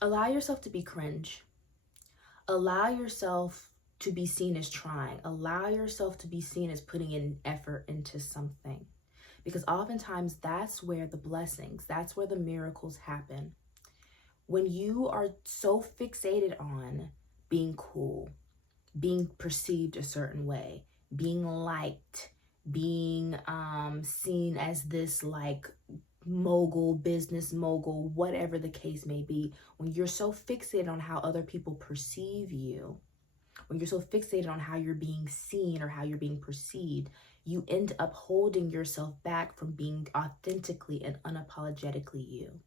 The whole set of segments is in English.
Allow yourself to be cringe. Allow yourself to be seen as trying. Allow yourself to be seen as putting in effort into something. Because oftentimes that's where the blessings, that's where the miracles happen. When you are so fixated on being cool, being perceived a certain way, being liked, being seen as this like mogul, business mogul, whatever the case may be, when you're so fixated on how other people perceive you, when you're so fixated on how you're being seen or how you're being perceived, you end up holding yourself back from being authentically and unapologetically you.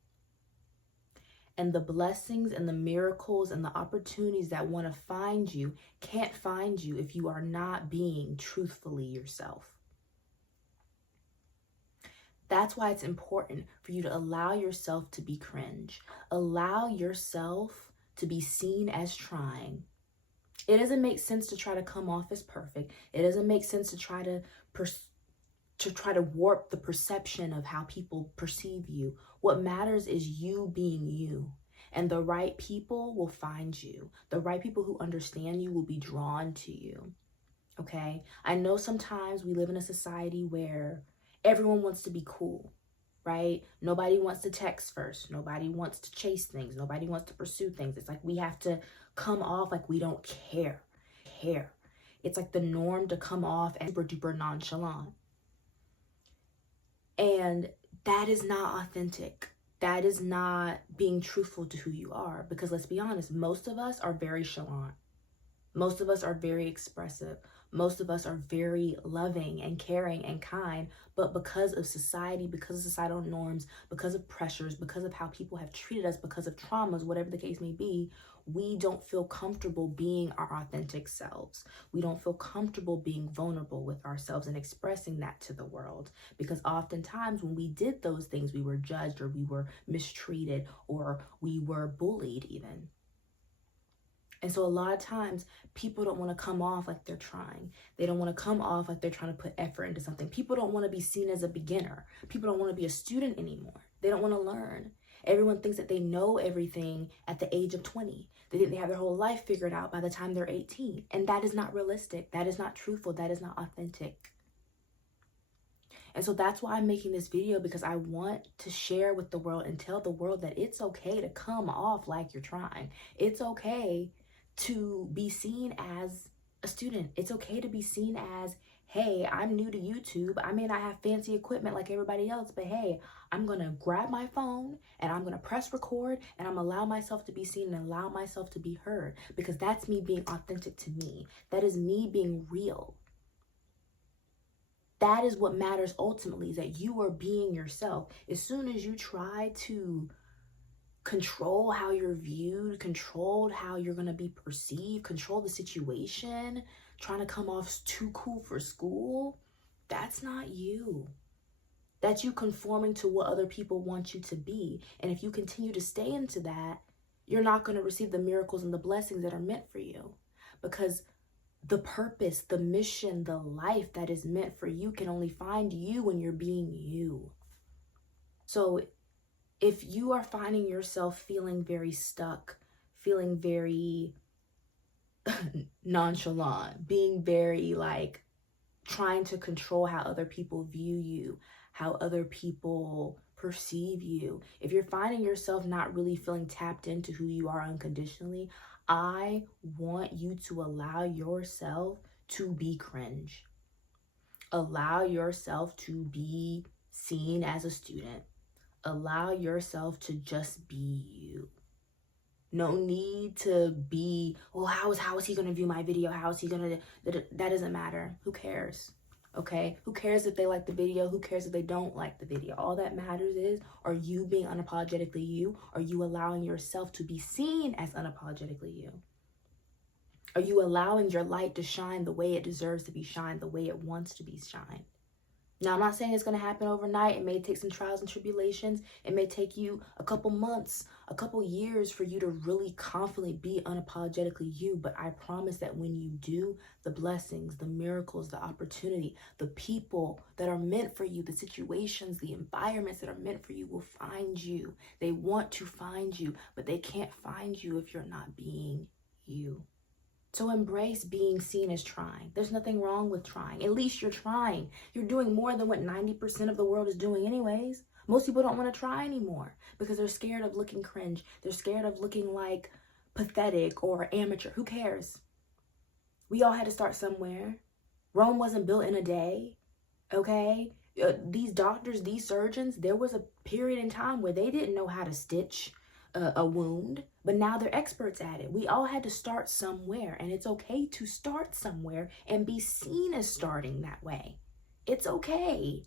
And the blessings and the miracles and the opportunities that want to find you can't find you if you are not being truthfully yourself. That's why it's important for you to allow yourself to be cringe. Allow yourself to be seen as trying. It doesn't make sense to try to come off as perfect. It doesn't make sense to try to warp the perception of how people perceive you. What matters is you being you. And the right people will find you. The right people who understand you will be drawn to you. Okay? I know sometimes we live in a society where everyone wants to be cool, right? Nobody wants to text first. Nobody wants to chase things. Nobody wants to pursue things. It's like we have to come off like we don't care. It's like the norm to come off as super duper nonchalant. And that is not authentic. That is not being truthful to who you are. Because let's be honest, most of us are very chalant. Most of us are very expressive. Most of us are very loving and caring and kind. But because of society, because of societal norms, because of pressures, because of how people have treated us, because of traumas, whatever the case may be, we don't feel comfortable being our authentic selves. We don't feel comfortable being vulnerable with ourselves and expressing that to the world. Because oftentimes when we did those things, we were judged or we were mistreated or we were bullied even. And so a lot of times people don't want to come off like they're trying. They don't want to come off like they're trying to put effort into something. People don't want to be seen as a beginner. People don't want to be a student anymore. They don't want to learn. Everyone thinks that they know everything at the age of 20. They think they have their whole life figured out by the time they're 18. And that is not realistic. That is not truthful. That is not authentic. And so that's why I'm making this video, because I want to share with the world and tell the world that it's okay to come off like you're trying. It's okay to be seen as a student. It's okay to be seen as, hey, I'm new to YouTube. I may not have fancy equipment like everybody else, but hey, I'm going to grab my phone and I'm going to press record and I'm allow myself to be seen and allow myself to be heard, because that's me being authentic to me. That is me being real. That is what matters ultimately, is that you are being yourself. As soon as you try to control how you're viewed, control how you're going to be perceived, control the situation, trying to come off too cool for school, that's not you. That's you conforming to what other people want you to be. And if you continue to stay into that, you're not going to receive the miracles and the blessings that are meant for you. Because the purpose, the mission, the life that is meant for you can only find you when you're being you. So if you are finding yourself feeling very stuck, feeling very nonchalant, being very like trying to control how other people view you, how other people perceive you, if you're finding yourself not really feeling tapped into who you are unconditionally, I want you to allow yourself to be cringe. Allow yourself to be seen as a student. Allow yourself to just be you. No need to be, well, how is he going to view my video? How is he going to, that doesn't matter. Who cares? Okay? Who cares if they like the video? Who cares if they don't like the video? All that matters is, are you being unapologetically you? Are you allowing yourself to be seen as unapologetically you? Are you allowing your light to shine the way it deserves to be shined, the way it wants to be shined? Now, I'm not saying it's going to happen overnight. It may take some trials and tribulations. It may take you a couple months, a couple years for you to really confidently be unapologetically you. But I promise that when you do, the blessings, the miracles, the opportunity, the people that are meant for you, the situations, the environments that are meant for you will find you. They want to find you, but they can't find you if you're not being you. So embrace being seen as trying. There's nothing wrong with trying. At least you're trying. You're doing more than what 90% of the world is doing anyways. Most people don't want to try anymore because they're scared of looking cringe. They're scared of looking like pathetic or amateur. Who cares? We all had to start somewhere. Rome wasn't built in a day, okay? These doctors, these surgeons, there was a period in time where they didn't know how to stitch a wound, but now they're experts at it. We all had to start somewhere, and it's okay to start somewhere and be seen as starting that way. It's okay.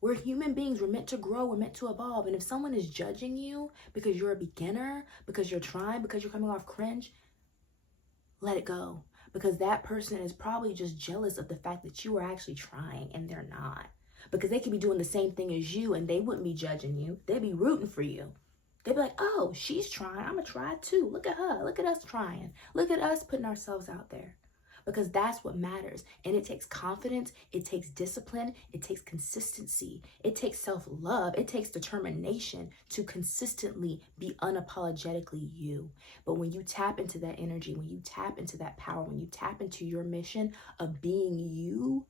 We're human beings. We're meant to grow. We're meant to evolve. And if someone is judging you because you're a beginner, because you're trying, because you're coming off cringe, let it go. Because that person is probably just jealous of the fact that you are actually trying and they're not. Because they could be doing the same thing as you and they wouldn't be judging you. They'd be rooting for you. They'd be like, oh, she's trying. I'm going to try too. Look at her. Look at us trying. Look at us putting ourselves out there. Because that's what matters. And it takes confidence. It takes discipline. It takes consistency. It takes self-love. It takes determination to consistently be unapologetically you. But when you tap into that energy, when you tap into that power, when you tap into your mission of being you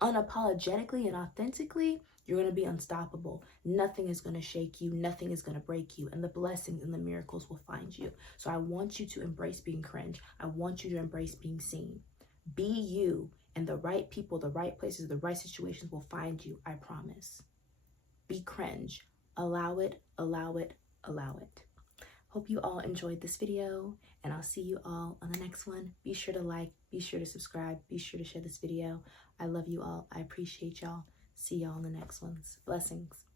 unapologetically and authentically, you're going to be unstoppable. Nothing is going to shake you. Nothing is going to break you. And the blessings and the miracles will find you. So I want you to embrace being cringe. I want you to embrace being seen. Be you, and the right people, the right places, the right situations will find you. I promise. Be cringe. Allow it, allow it, allow it. Hope you all enjoyed this video, and I'll see you all on the next one. Be sure to like, be sure to subscribe, be sure to share this video. I love you all. I appreciate y'all. See y'all in the next ones. Blessings.